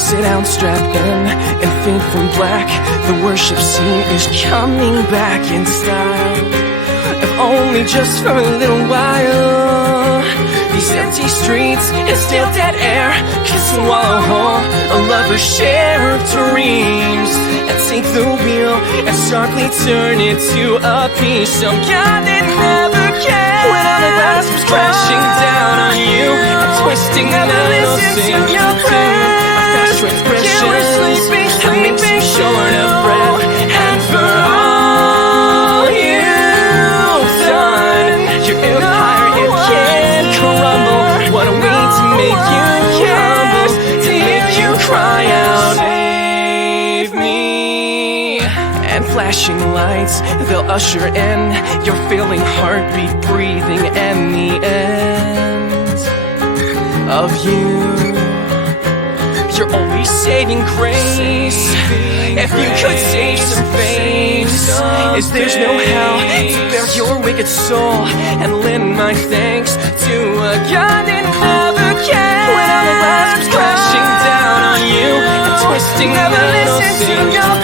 Sit down, strap in, and fade from black. The worship scene is coming back in style, if only just for a little while. These empty streets and still dead air can swallow whole a lover's share of dreams, and take the wheel and sharply turn it to a piece. So God, it never can when all the glass was crashing down on you and twisting the notes in your tune. Transgressions have made you short of breath, and for all you've done, your empire, it can't crumble. What a way to make you humble, to make you cry out, save me. And flashing lights, they'll usher in your failing heartbeat, breathing, and the end of you. Your only saving grace, if you could save some face, is there's no hell to bear your wicked soul and lend my thanks to a God that never can. When all the glass was crashing down on you and twisting the notes in your